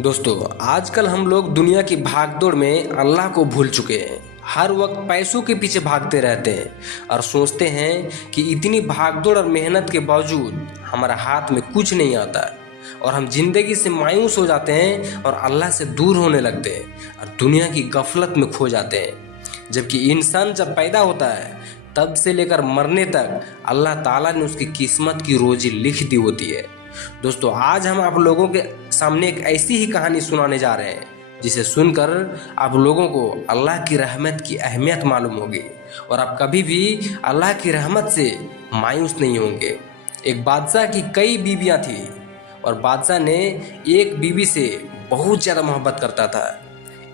दोस्तों, आजकल हम लोग दुनिया की भागदौड़ में अल्लाह को भूल चुके हैं। हर वक्त पैसों के पीछे भागते रहते हैं और सोचते हैं कि इतनी भागदौड़ और मेहनत के बावजूद हमारा हाथ में कुछ नहीं आता और हम जिंदगी से मायूस हो जाते हैं और अल्लाह से दूर होने लगते हैं और दुनिया की गफलत में खो जाते हैं। जबकि इंसान जब पैदा होता है तब से लेकर मरने तक अल्लाह ताला ने उसकी किस्मत की रोजी लिख दी होती है। दोस्तों, आज हम आप लोगों के सामने एक ऐसी ही कहानी सुनाने जा रहे हैं जिसे सुनकर आप लोगों को अल्लाह की रहमत की अहमियत मालूम होगी और आप कभी भी अल्लाह की रहमत से मायूस नहीं होंगे। एक बादशाह की कई बीवियां थी और बादशाह ने एक बीवी से बहुत ज़्यादा मोहब्बत करता था।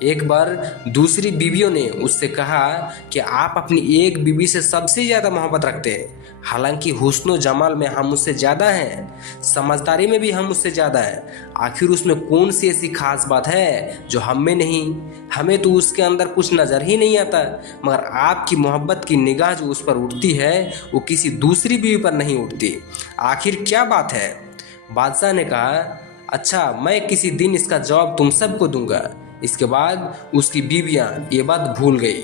एक बार दूसरी बीवियों ने उससे कहा कि आप अपनी एक बीवी से सबसे ज़्यादा मोहब्बत रखते हैं, हालांकि हुस्न जमाल में हम उससे ज़्यादा हैं, समझदारी में भी हम उससे ज़्यादा हैं। आखिर उसमें कौन सी ऐसी खास बात है जो हम में नहीं? हमें तो उसके अंदर कुछ नज़र ही नहीं आता, मगर आपकी मोहब्बत की निगाह जो उस पर उठती है वो किसी दूसरी बीवी पर नहीं उठती। आखिर क्या बात है? बादशाह ने कहा, अच्छा, मैं किसी दिन इसका जवाब तुम सबको दूंगा। इसके बाद उसकी बीवियां ये बात भूल गई।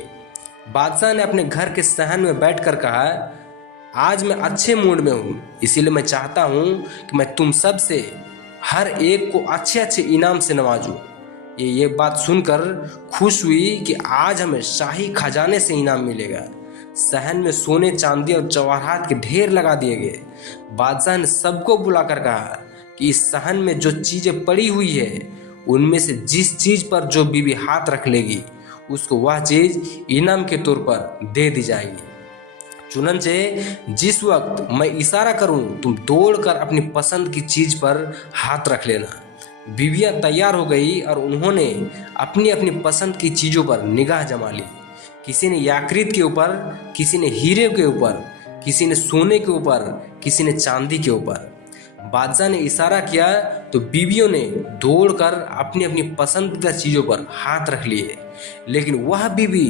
बादशाह ने अपने घर के सहन में बैठकर कहा, आज मैं अच्छे मूड में हूँ, इसीलिए मैं चाहता हूँ कि मैं तुम सब से हर एक को अच्छे अच्छे इनाम से नवाजूं। ये बात सुनकर खुश हुई कि आज हमें शाही खजाने से इनाम मिलेगा। सहन में सोने चांदी और जवाहरात के ढेर लगा दिए गए। बादशाह ने सबको बुलाकर कहा कि इस सहन में जो चीज़ें पड़ी हुई है उनमें से जिस चीज़ पर जो बीवी हाथ रख लेगी उसको वह चीज़ इनाम के तौर पर दे दी जाएगी। चुनंचे जिस वक्त मैं इशारा करूं तुम दौड़कर अपनी पसंद की चीज़ पर हाथ रख लेना। बीवियां तैयार हो गई और उन्होंने अपनी अपनी पसंद की चीज़ों पर निगाह जमा ली। किसी ने याकृत के ऊपर, किसी ने हीरे के ऊपर, किसी ने सोने के ऊपर, किसी ने चांदी के ऊपर। बादशाह ने इशारा किया तो बीवियों ने दौड़कर अपनी अपनी पसंदीदा चीज़ों पर हाथ रख लिए, लेकिन वह बीवी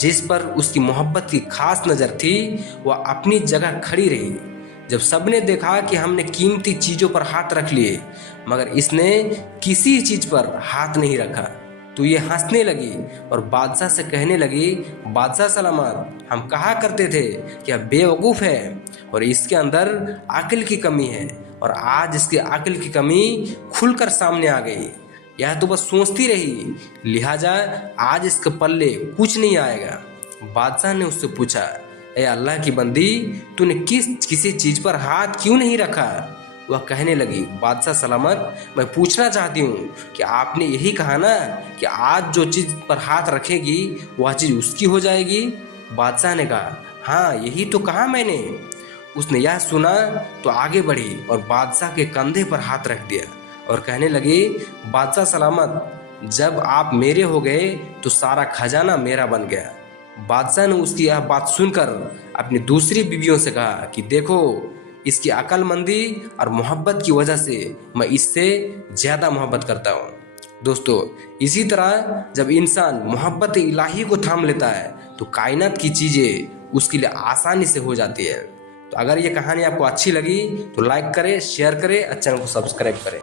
जिस पर उसकी मोहब्बत की खास नज़र थी वह अपनी जगह खड़ी रही। जब सबने देखा कि हमने कीमती चीज़ों पर हाथ रख लिए मगर इसने किसी चीज़ पर हाथ नहीं रखा, तो ये हंसने लगी और बादशाह से कहने लगी, बादशाह सलामत, हम कहा करते थे कि यह बेवकूफ़ है और इसके अंदर अक्ल की कमी है और आज इसकी अक्ल की कमी खुलकर सामने आ गई। यह तो बस सोचती रही, लिहाजा आज इसके पल्ले कुछ नहीं आएगा। बादशाह ने उससे पूछा, ए अल्लाह की बंदी, तूने किसी चीज़ पर हाथ क्यों नहीं रखा? वह कहने लगी, बादशाह सलामत, मैं पूछना चाहती हूँ कि आपने यही कहा ना कि आज जो चीज़ पर हाथ रखेगी वह चीज़ उसकी हो जाएगी। बादशाह ने कहा, हाँ, यही तो कहा मैंने। उसने यह सुना तो आगे बढ़ी और बादशाह के कंधे पर हाथ रख दिया और कहने लगी, बादशाह सलामत, जब आप मेरे हो गए तो सारा खजाना मेरा बन गया। बादशाह ने उसकी यह बात सुनकर अपनी दूसरी बीवियों से कहा कि देखो, इसकी अक्लमंदी और मोहब्बत की वजह से मैं इससे ज़्यादा मोहब्बत करता हूँ। दोस्तों, इसी तरह जब इंसान मोहब्बत इलाही को थाम लेता है तो कायनात की चीज़ें उसके लिए आसानी से हो जाती है। तो अगर ये कहानी आपको अच्छी लगी तो लाइक करें, शेयर करें और चैनल को सब्सक्राइब करें।